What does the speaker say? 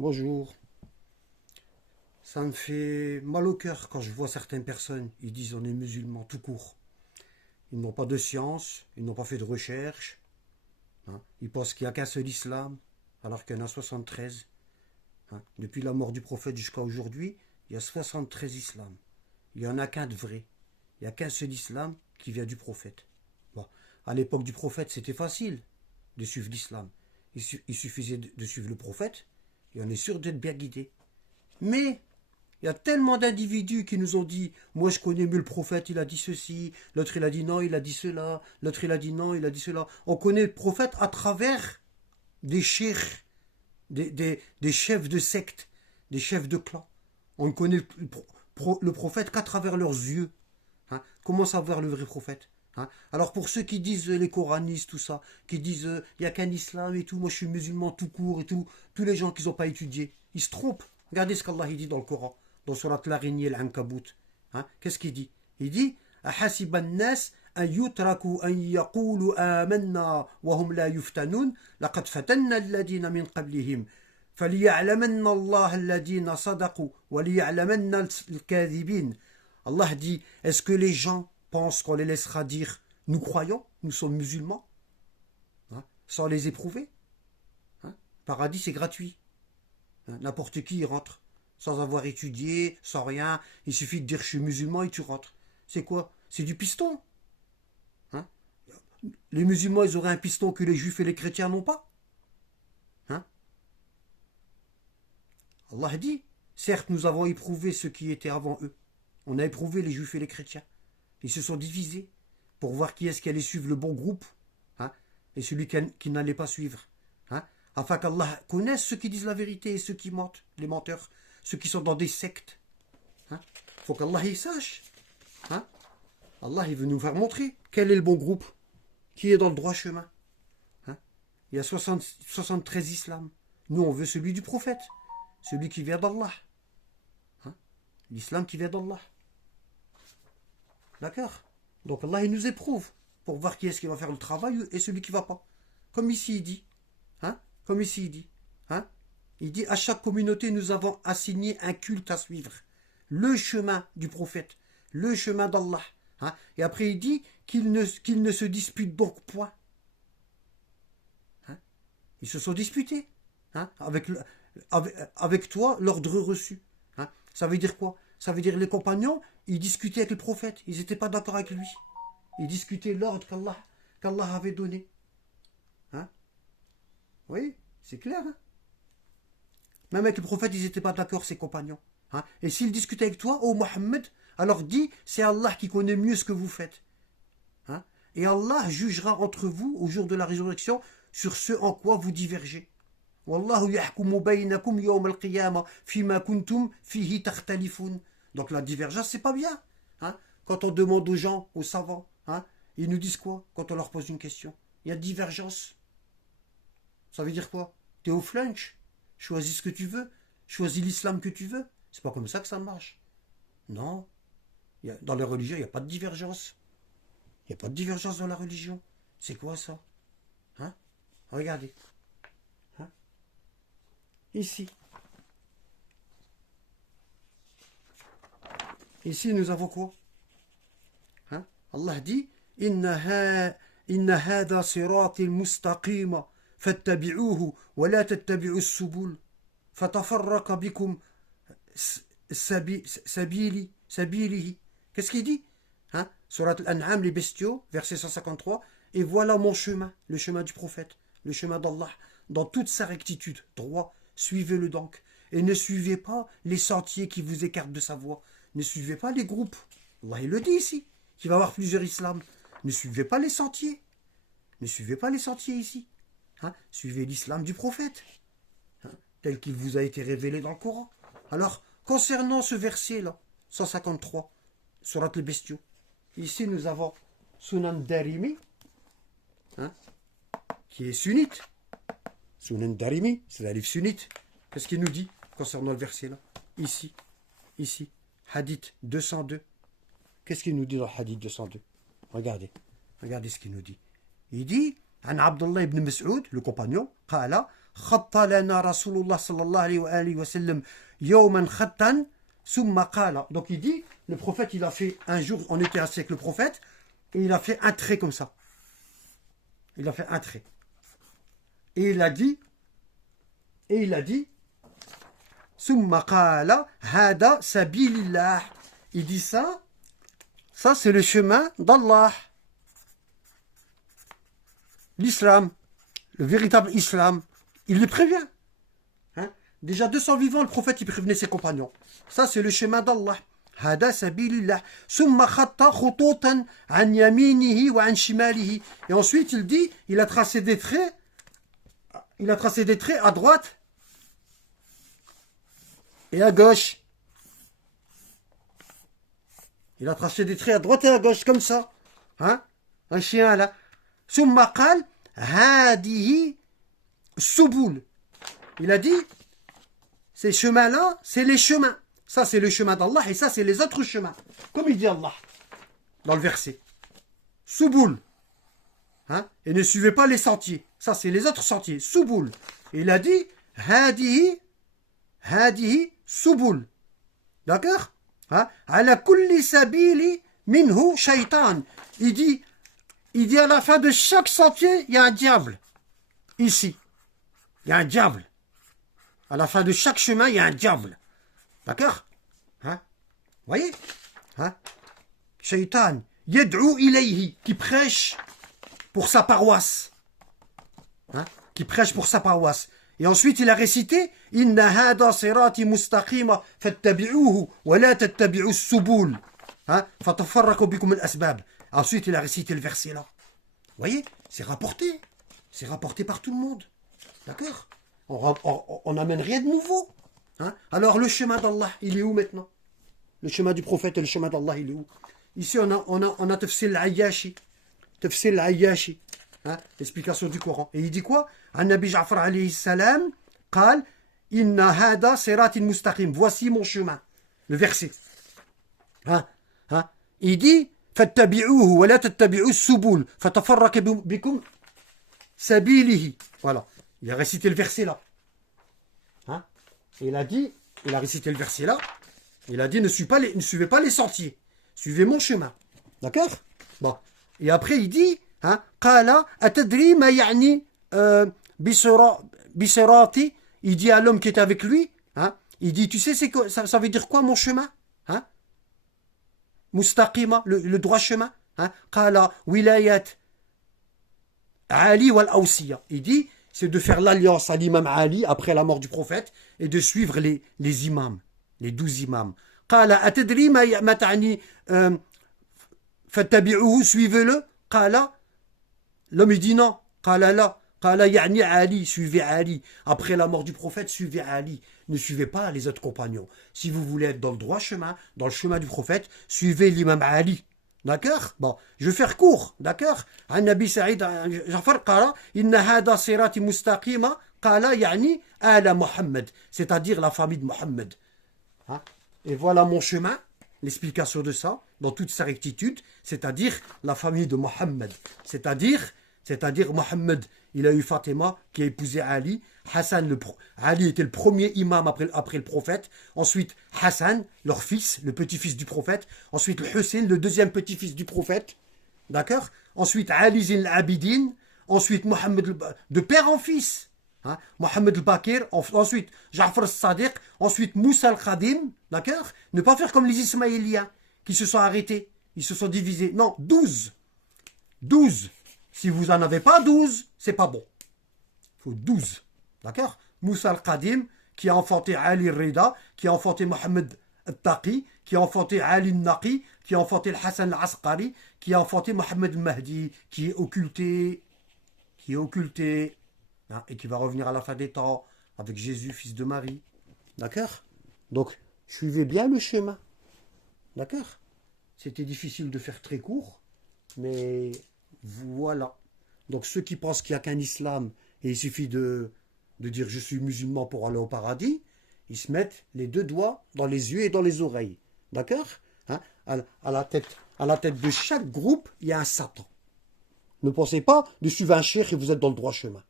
Bonjour. Ça me fait mal au cœur quand je vois certaines personnes, ils disent on est musulmans tout court. Ils n'ont pas de science, ils n'ont pas fait de recherche. Ils pensent qu'il n'y a qu'un seul islam, alors qu'il y en a 73. Depuis la mort du prophète jusqu'à aujourd'hui, il y a 73 islams. Il n'y en a qu'un de vrai. Il n'y a qu'un seul islam qui vient du prophète. Bon, à l'époque du prophète, c'était facile de suivre l'islam. Il suffisait de suivre le prophète et on est sûr d'être bien guidé. Mais il y a tellement d'individus qui nous ont dit moi je connais mieux le prophète, il a dit ceci, l'autre il a dit non, il a dit cela, l'autre il a dit non, il a dit cela. On connaît le prophète à travers des cheikhs, des chefs de secte, des chefs de clan. On ne connaît le prophète qu'à travers leurs yeux. Comment savoir le vrai prophète? Alors pour ceux qui disent les coranistes, tout ça, qui disent il n'y a qu'un islam et tout, moi je suis musulman tout court et tout, tous les gens qui n'ont pas étudié, ils se trompent. Regardez ce qu'Allah dit dans le Coran, dans Surat l'araignée, l'Ankabut. Qu'est-ce qu'il dit? Il dit أحسب الناس أن يتركوا أن يقولوا آمنا وهم لا يفتنون لقد فتنا الذين من قبلهم فليعلمن الله الذين صدقوا وليعلمن الكاذبين. Allah dit, est-ce que les gens pensent qu'on les laissera dire, nous croyons, nous sommes musulmans, sans les éprouver? Paradis, c'est gratuit. N'importe qui y rentre, sans avoir étudié, sans rien. Il suffit de dire, je suis musulman et tu rentres. C'est quoi? C'est du piston. Les musulmans, ils auraient un piston que les juifs et les chrétiens n'ont pas. Allah dit, certes, nous avons éprouvé ceux qui étaient avant eux. On a éprouvé les juifs et les chrétiens. Ils se sont divisés pour voir qui est-ce qui allait suivre le bon groupe et celui qui n'allait pas suivre. Afin qu'Allah connaisse ceux qui disent la vérité et ceux qui mentent, les menteurs, ceux qui sont dans des sectes. Il faut qu'Allah y sache. Allah il veut nous faire montrer quel est le bon groupe, qui est dans le droit chemin. Il y a 73 islams. Nous, on veut celui du prophète, celui qui vient d'Allah. L'islam qui vient d'Allah. D'accord? Donc Allah il nous éprouve pour voir qui est-ce qui va faire le travail et celui qui ne va pas. Comme ici il dit. Comme ici il dit. Il dit à chaque communauté nous avons assigné un culte à suivre. Le chemin du prophète. Le chemin d'Allah. Et après il dit qu'ils ne se disputent donc point. Ils se sont disputés. Avec toi l'ordre reçu. Ça veut dire quoi? Ça veut dire les compagnons, ils discutaient avec le prophète. Ils n'étaient pas d'accord avec lui. Ils discutaient l'ordre qu'Allah avait donné. Oui, c'est clair. Même avec le prophète, ils n'étaient pas d'accord, ses compagnons. Et s'ils discutaient avec toi, ô Mohammed, alors dis, c'est Allah qui connaît mieux ce que vous faites. Et Allah jugera entre vous au jour de la résurrection sur ce en quoi vous divergez. Wallahu yahkumu baynakum yawm al-qiyamah fima kuntum fihi takhtalifun. Donc la divergence, c'est pas bien. Quand on demande aux gens, aux savants, ils nous disent quoi quand on leur pose une question? Il y a divergence. Ça veut dire quoi? T'es au flunch. Choisis ce que tu veux. Choisis l'islam que tu veux. C'est pas comme ça que ça marche. Non. Dans les religions, il n'y a pas de divergence. Il n'y a pas de divergence dans la religion. C'est quoi ça? Regardez. Ici. Ici, nous avons quoi? Allah dit Inna hadha siratil mustaqima fattabi'uhu wa la tattabi'u as-subul fatafarraqa bikum sabilihi. Qu'est-ce qu'il dit? Surat al-An'am, les bestiaux, verset 153. Et voilà mon chemin, le chemin du prophète, le chemin d'Allah, dans toute sa rectitude, droit. Suivez-le donc. Et ne suivez pas les sentiers qui vous écartent de sa voie. Ne suivez pas les groupes. Allah il le dit ici, qu'il va y avoir plusieurs islams. Ne suivez pas les sentiers. Ne suivez pas les sentiers ici. Suivez l'islam du prophète, tel qu'il vous a été révélé dans le Coran. Alors, concernant ce verset-là, 153, surat les bestiaux, ici nous avons Sunan Darimi, qui est sunnite. Sunan Darimi, c'est la livre sunnite. Qu'est-ce qu'il nous dit concernant le verset là? Ici, hadith 202. Qu'est-ce qu'il nous dit dans le hadith 202? Regardez ce qu'il nous dit. Il dit, عن عبد الله بن مسعود, le compagnon, قال khatta lana Rasulullah sallallahu alayhi wa sallam yawman khattan summa qala. Donc il dit, le prophète, il a fait un jour, on était assis avec le prophète, et il a fait un trait comme ça. Il a fait un trait. Et il a dit, summa qala hada sabilillah. Il dit ça c'est le chemin d'Allah. L'islam, le véritable islam. Il les prévient. Hein? Déjà 200 vivants, le prophète, il prévenait ses compagnons. Ça, c'est le chemin d'Allah. Hada sabilillah. Summa khatta khututan an yaminihi wa an shimalihi. Et ensuite, il dit, il a tracé des traits à droite et à gauche. Il a tracé des traits à droite et à gauche, comme ça. Hein? Un chien, là. Summa qal hadihi subul. Il a dit, ces chemins-là, c'est les chemins. Ça, c'est le chemin d'Allah et ça, c'est les autres chemins. Comme il dit Allah dans le verset. Subul. Hein? Et ne suivez pas les sentiers. Ça, c'est les autres sentiers. Subul. Et il a dit, hadihi subul. D'accord? Hein? Ala kulli sabili minhu shaitan. Il dit à la fin de chaque sentier, il y a un diable. Ici. Il y a un diable. À la fin de chaque chemin, il y a un diable. D'accord? Hein? Vous voyez? Hein? Shaitan. Yad'u ilayhi. Qui prêche pour sa paroisse. Hein? Qui prêche pour sa paroisse. Et ensuite, il a récité Inna hada sirati mustaqima fattabi'uhu wa la tattabi'u subul. Fatafarraku bikum al-asbab. Ensuite, il a récité le verset là. Vous voyez? C'est rapporté. C'est rapporté par tout le monde. D'accord? On n'amène rien de nouveau. Hein? Alors, le chemin d'Allah, il est où maintenant? Le chemin du prophète et le chemin d'Allah, il est où? Ici, on a Tafsir al-Ayyashi. Tafsir al-Ayyashi. Hein? L'explication du Coran. Et il dit quoi? An-Nabi Ja'far alayhi salam, qal, inna hada siratin mustaqim. Voici mon chemin. Le verset. Hein? Hein? Il dit, fattabi'uhu wa la tattabi'u subul. Fatafarraka bikum sabilihi. Voilà. Il a récité le verset là. Hein? Et il a récité le verset là. Il a dit, ne suivez pas les sentiers. Suivez mon chemin. D'accord? Bon. Et après, il dit, hein, Qala, atadri ma ya'ni bisirati. Il dit à l'homme qui était avec lui, hein, il dit, tu sais, ça veut dire quoi mon chemin? Hein? Mustaqima, le droit chemin. Hein? Qala, wilayat Ali wal Awsiya. Il dit, c'est de faire l'alliance à l'imam Ali après la mort du prophète et de suivre les imams, les 12 imams. Qala, atadri ma ta'ni fattabi'uhu, suivez-le. Qala, l'homme il dit non. Qala la. Qala ya'ni Ali, suivez Ali. Après la mort du prophète, suivez Ali. Ne suivez pas les autres compagnons. Si vous voulez être dans le droit chemin, dans le chemin du prophète, suivez l'imam Ali. D'accord? Bon, je vais faire court. D'accord? An-Nabi Saïd Ja'far qala inna hada sirati mustaqima qala ya'ni ala Muhammad, c'est-à-dire la famille de Mohammed. Hein? Et voilà mon chemin, l'explication de ça, dans toute sa rectitude, c'est-à-dire la famille de Mohammed. C'est-à-dire Mohammed, il a eu Fatima qui a épousé Ali. Ali était le premier imam après le prophète. Ensuite, Hassan, leur fils, le petit-fils du prophète. Ensuite, le Hussein, le deuxième petit-fils du prophète. D'accord? Ensuite, Ali Zin al-Abidin. Ensuite, Mohammed, de père en fils. Hein? Mohammed al-Bakir. Ensuite, Ja'far al-Sadiq. Ensuite, Moussa al-Khadim. D'accord? Ne pas faire comme les Ismaéliens qui se sont arrêtés. Ils se sont divisés. Non, 12. 12. Si vous n'en avez pas 12, c'est pas bon. Il faut 12. D'accord? Moussa al-Qadim, qui a enfanté Ali al-Rida, qui a enfanté Mohammed al-Taqi, qui a enfanté Ali al-Naqi, qui a enfanté Hassan al-Asqari, qui a enfanté Mohammed al-Mahdi, qui est occulté, hein, et qui va revenir à la fin des temps, avec Jésus, fils de Marie. D'accord? Donc, suivez bien le chemin. D'accord? C'était difficile de faire très court, mais voilà. Donc ceux qui pensent qu'il n'y a qu'un islam et il suffit de dire je suis musulman pour aller au paradis, ils se mettent les deux doigts dans les yeux et dans les oreilles. D'accord? Hein? À la tête de chaque groupe, il y a un Satan. Ne pensez pas de suivre un cheikh et vous êtes dans le droit chemin.